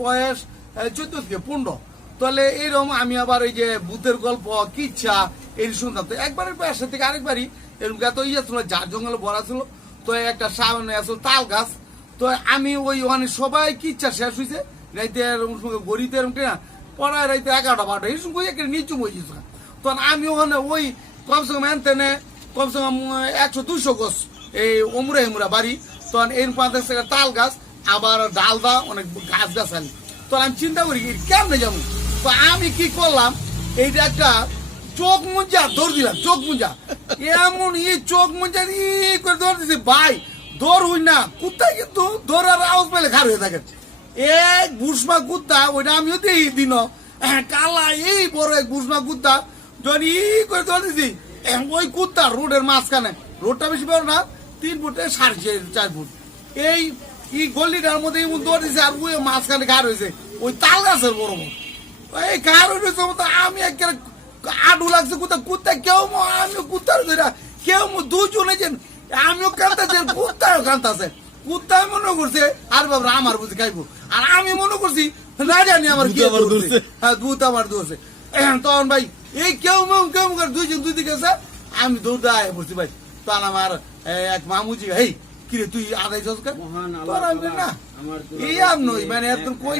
বয়স 14 থেকে 15। তাহলে এইরকম আমি আবার এই যে ভূতের গল্প কিচ্ছা এই শুনতাম। তো একবারের পাশে থেকে আরেকবারই এরকম এত ইয়ে ছিল, ঝাড় জঙ্গলে ভরা ছিল। তো একটা সামনে আসল তাল গাছ। তো আমি ওই ওখানে সবাই কিচ্ছা শেষ হয়েছে রাইতে গড়িতে এরকম না পড়ায় রাইতে 11টা 12টা এই সময় একটা নিচু হয়ে গেছে। তখন আমি ওখানে ওই কমসে কম এনতেনে কমসে কম 100-200 গোছ এই ওমরা বাড়ি। তখন এরকম 50 টাকা তাল গাছ আবার ডালদা অনেক গাছ গাছ আনি। তখন আমি চিন্তা করি কেমনে যাবো। তো আমি কি করলাম, এইটা একটা চোখ মুঞ্জা দৌড় দিলাম, চোখ মুঞ্জা এমন চোখ মুঞ্জা করে দৌড় দিছি ভাই, দৌড় হই না কুত্তায় কিন্তু দৌড়ার আওয়াজ পেলে খার হয়ে থাকে। এক বুসমা কুত্তা ওইটা আমিও দেখি দিন কালা এই বড় এক বুসমা কুত্তা যখন করে দৌড় দিছি ওই কুত্তা রোডের মাঝখানে, রোডটা বেশি বড় না, 3 ফুটে 4.5 ফুট এই গলিটার মধ্যে দৌড় দিছে। আর ওই মাঝখানে ঘাড় হয়েছে ওই তাল গাছের বড় বড় এই ঘাড় হয়েছে। আমি একেবারে আডু লাগছে কুত্তা কেউ আমিও কুত্তার ধরা কেউ দুজনে যে আমিও কান্তাছে কুত্তাও কান্তাছে। কুত্তা মনে করছে আর বাবা আমার বুঝি খাইবো, আর আমি মনে করছি না জানি আমার কি হ্যাঁ দুধ আমার ধরছে। তখন ভাই এই কেউ দুইজন দুই দিকে আছে, আমি দৌড়ে আয় বলছি ভাই। তখন আমার এক মামুজি, হেই কিরে তুই আদায় না এই আম নই মানে এত কই